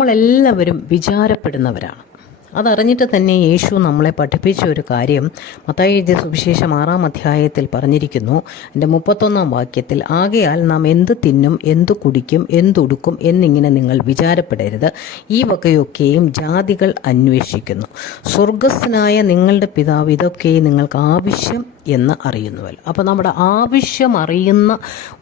നമ്മളെല്ലാവരും വിചാരപ്പെടുന്നവരാണ്. അതറിഞ്ഞിട്ട് തന്നെ യേശു നമ്മളെ പഠിപ്പിച്ച ഒരു കാര്യം മത്തായി എഴുതിയ സുവിശേഷം 6-ാം അധ്യായത്തിൽ പറഞ്ഞിരിക്കുന്നു. എൻ്റെ 31-ാം വാക്യത്തിൽ, ആകയാൽ നാം എന്ത് തിന്നും, എന്തു കുടിക്കും, എന്തുടുക്കും എന്നിങ്ങനെ നിങ്ങൾ വിചാരപ്പെടരുത്. ഈ വകയൊക്കെയും ജാതികൾ അന്വേഷിക്കുന്നു. സ്വർഗസ്ഥനായ നിങ്ങളുടെ പിതാവ് ഇതൊക്കെ നിങ്ങൾക്ക് ആവശ്യം എന്ന് അറിയുന്നുവല്ലോ. അപ്പോൾ നമ്മുടെ ആവശ്യം അറിയുന്ന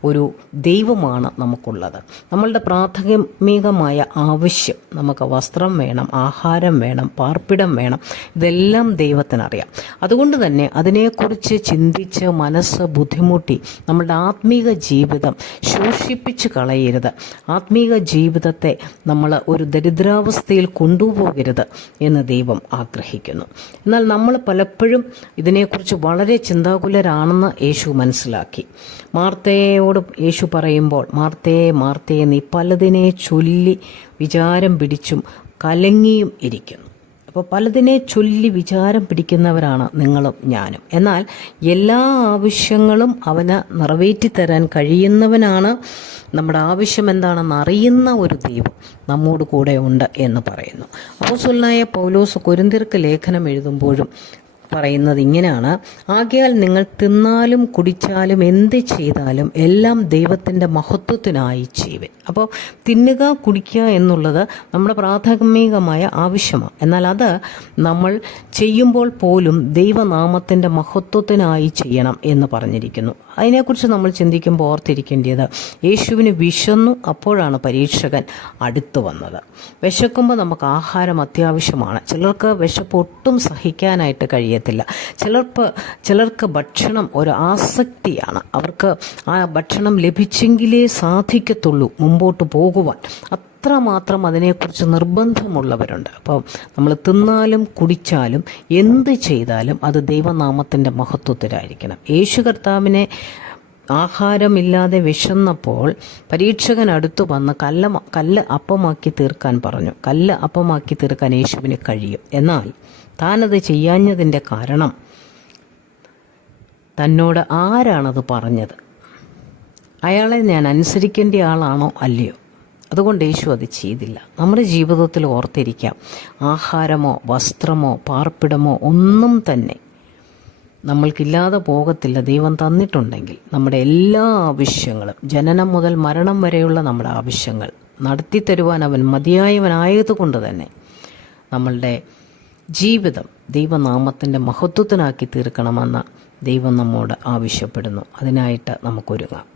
ഒരു ദൈവമാണ് നമുക്കുള്ളത്. നമ്മളുടെ പ്രാഥമികമായ ആവശ്യം, നമുക്ക് വസ്ത്രം വേണം, ആഹാരം വേണം, പാർപ്പിടം വേണം, ഇതെല്ലാം ദൈവത്തിനറിയാം. അതുകൊണ്ട് തന്നെ അതിനെക്കുറിച്ച് ചിന്തിച്ച് മനസ്സ് ബുദ്ധിമുട്ടി നമ്മളുടെ ആത്മീക ജീവിതം ശോഷിപ്പിച്ച് കളയരുത്. ആത്മീക ജീവിതത്തെ നമ്മൾ ഒരു ദരിദ്രാവസ്ഥയിൽ കൊണ്ടുപോകരുത് എന്ന് ദൈവം ആഗ്രഹിക്കുന്നു. എന്നാൽ നമ്മൾ പലപ്പോഴും ഇതിനെക്കുറിച്ച് വളരെ ചിന്താകുലരാണെന്ന് യേശു മനസ്സിലാക്കി. മാർത്തയോട് യേശു പറയുമ്പോൾ, മാർത്തയെ മാർത്തയെ, നീ പലതിനെ ചൊല്ലി വിചാരം പിടിച്ചും കലങ്ങിയും ഇരിക്കുന്നു. അപ്പോൾ പലതിനെ ചൊല്ലി വിചാരം പിടിക്കുന്നവരാണ് നിങ്ങളും ഞാനും. എന്നാൽ എല്ലാ ആവശ്യങ്ങളും അവന് നിറവേറ്റിത്തരാൻ കഴിയുന്നവനാണ്. നമ്മുടെ ആവശ്യം എന്താണെന്ന് അറിയുന്ന ഒരു ദൈവം നമ്മോട് കൂടെ ഉണ്ട് എന്ന് പറയുന്നു. അപ്പോസ്തലനായ പൗലോസ് കൊരിന്ത്യർക്ക് ലേഖനം എഴുതുമ്പോഴും പറയുന്നത് ഇങ്ങനെയാണ്: ആകയാൽ നിങ്ങൾ തിന്നാലും കുടിച്ചാലും എന്ത് ചെയ്താലും എല്ലാം ദൈവത്തിൻ്റെ മഹത്വത്തിനായി ചെയ്യുവിൻ. അപ്പോൾ തിന്നുക, കുടിക്കുക എന്നുള്ളത് നമ്മുടെ പ്രാഥമികമായ ആവശ്യമാണ്. എന്നാൽ അത് നമ്മൾ ചെയ്യുമ്പോൾ പോലും ദൈവനാമത്തിൻ്റെ മഹത്വത്തിനായി ചെയ്യണം എന്ന് പറഞ്ഞിരിക്കുന്നു. അതിനെക്കുറിച്ച് നമ്മൾ ചിന്തിക്കുമ്പോൾ ഓർത്തിരിക്കേണ്ടത്, യേശുവിന് വിശന്നു, അപ്പോഴാണ് പരീക്ഷകൻ അടുത്തു വന്നത്. വിശക്കുമ്പോൾ നമുക്ക് ആഹാരം അത്യാവശ്യമാണ്. ചിലർക്ക് വിശപ്പ് ഒട്ടും സഹിക്കാനായിട്ട് കഴിയത്തില്ല. ചിലർക്ക് ഭക്ഷണം ഒരു ആസക്തിയാണ്. അവർക്ക് ആ ഭക്ഷണം ലഭിച്ചെങ്കിലേ സാധിക്കത്തുള്ളൂ മുമ്പോട്ട് പോകുവാൻ. അത്രമാത്രം അതിനെക്കുറിച്ച് നിർബന്ധമുള്ളവരുണ്ട്. അപ്പോൾ നമ്മൾ തിന്നാലും കുടിച്ചാലും എന്ത് ചെയ്താലും അത് ദൈവനാമത്തിൻ്റെ മഹത്വത്തിലായിരിക്കണം. യേശു കർത്താവിനെ ആഹാരമില്ലാതെ വിശന്നപ്പോൾ പരീക്ഷകൻ അടുത്തു വന്ന് കല്ല് അപ്പമാക്കി തീർക്കാൻ പറഞ്ഞു. കല്ല് അപ്പമാക്കി തീർക്കാൻ യേശുവിന് കഴിയും. എന്നാൽ താനത് ചെയ്യാഞ്ഞതിൻ്റെ കാരണം, തന്നോട് ആരാണത് പറഞ്ഞത്? അയാളെ ഞാൻ അനുസരിക്കേണ്ട ആളാണോ അല്ലയോ? അതുകൊണ്ട് യേശു അത് ചെയ്തില്ല. നമ്മുടെ ജീവിതത്തിൽ ഓർത്തിരിക്കാം, ആഹാരമോ വസ്ത്രമോ പാർപ്പിടമോ ഒന്നും തന്നെ നമ്മൾക്കില്ലാതെ പോകത്തില്ല. ദൈവം തന്നിട്ടുണ്ടെങ്കിൽ നമ്മുടെ എല്ലാ ആവശ്യങ്ങളും, ജനനം മുതൽ മരണം വരെയുള്ള നമ്മുടെ ആവശ്യങ്ങൾ നടത്തിത്തരുവാൻ അവൻ മതിയായവനായതുകൊണ്ട് തന്നെ നമ്മളുടെ ജീവിതം ദൈവനാമത്തിൻ്റെ മഹത്വത്തിനാക്കി തീർക്കണമെന്ന് ദൈവം നമ്മോട് ആവശ്യപ്പെടുന്നു. അതിനായിട്ട് നമുക്കൊരുങ്ങാം.